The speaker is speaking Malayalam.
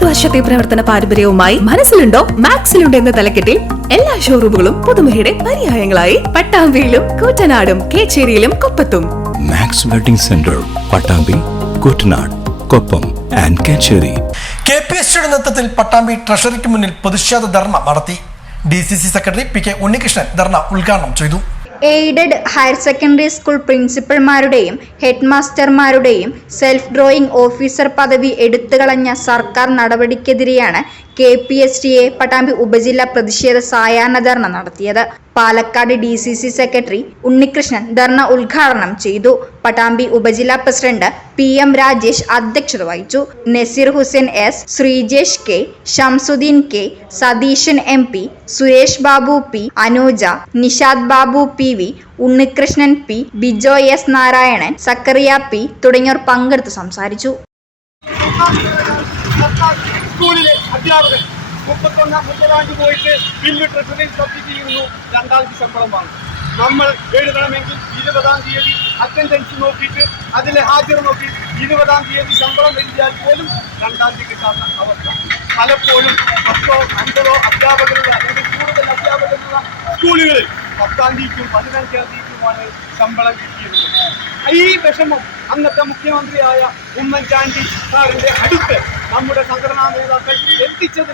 മുപ്പത് വർഷത്തെ പ്രവർത്തന പാരമ്പര്യവുമായി മനസ്സിലുണ്ടോ? മാക്സിലുണ്ടോ എന്ന തലക്കെട്ടിൽ എല്ലാ ഷോറൂമുകളും പുതുമയുടെ പര്യായങ്ങളായി. പട്ടാമ്പിയിലും കൂറ്റനാടും കേച്ചേരിയിലും കൊപ്പത്തും. Max wedding centre Pattambi Koottanad Koppam and Kecheri. K P S സിയുടെ നേതൃത്വത്തിൽ പട്ടാമ്പി ട്രഷറിക്ക് മുന്നിൽ പ്രതിഷേധ ധർണ നടത്തി. D C C secretary P K Unnikrishnan dharna ഉദ്ഘാടനം ചെയ്തു. എയ്ഡഡ് ഹയർ സെക്കൻഡറി സ്കൂൾ പ്രിൻസിപ്പൽമാരുടെയും ഹെഡ് മാസ്റ്റർമാരുടെയും സെൽഫ് ഡ്രോയിങ് ഓഫീസർ പദവി എടുത്തുകളഞ്ഞ സർക്കാർ നടപടിക്കെതിരെയാണ് K P S T A Pattambi ഉപജില്ല പ്രതിഷേധ സായാഹ്ന ധർണ നടത്തിയത്. Palakkad D C C secretary Unnikrishnan dharna ഉദ്ഘാടനം ചെയ്തു. പട്ടാമ്പി ഉപജില്ലാ പ്രസിഡന്റ് പി എം രാജേഷ് അധ്യക്ഷത വഹിച്ചു. Nazeer Hussain S Sreejesh K Shamsuddin K Satheesan M P Suresh Babu P Anoja Nishad Babu P V Unnikrishnan P Bijo S Narayanan Zakariya P തുടങ്ങിയവർ പങ്കെടുത്ത് സംസാരിച്ചു. സ്കൂളിലെ അധ്യാപകൻ മുപ്പത്തൊന്നാം മുപ്പതാണ്ട് പോയിട്ട് ബില്ല് ട്രഷറിയിൽ സബ്മിറ്റ് ചെയ്യുന്നു. രണ്ടാം തീയതി ശമ്പളം വാങ്ങും. നമ്മൾ എഴുതണമെങ്കിൽ ഇരുപതാം തീയതി അറ്റൻഡൻസ് നോക്കിയിട്ട് അതിലെ ഹാജർ നോക്കി ഇരുപതാം തീയതി ശമ്പളം എഴുതിയാൽ പോലും രണ്ടാം തീയതി കിട്ടാത്ത അവസ്ഥ. പലപ്പോഴും പത്തോ അൻപതോ അധ്യാപകരുടെ അല്ലെങ്കിൽ കൂടുതൽ അധ്യാപകരുള്ള സ്കൂളുകളിൽ പത്താം തീയതിക്കും പതിനഞ്ചാം തീയതിക്കുമാണ് ശമ്പളം കിട്ടിയിരുന്നത് ഈ വിഷമം അന്നത്തെ മുഖ്യമന്ത്രിയായ ഉമ്മൻചാണ്ടി സാറിന്റെ അടുത്ത് നമ്മുടെ സംഘടനാ നേതാക്കൾ എത്തിച്ചതിന്റെ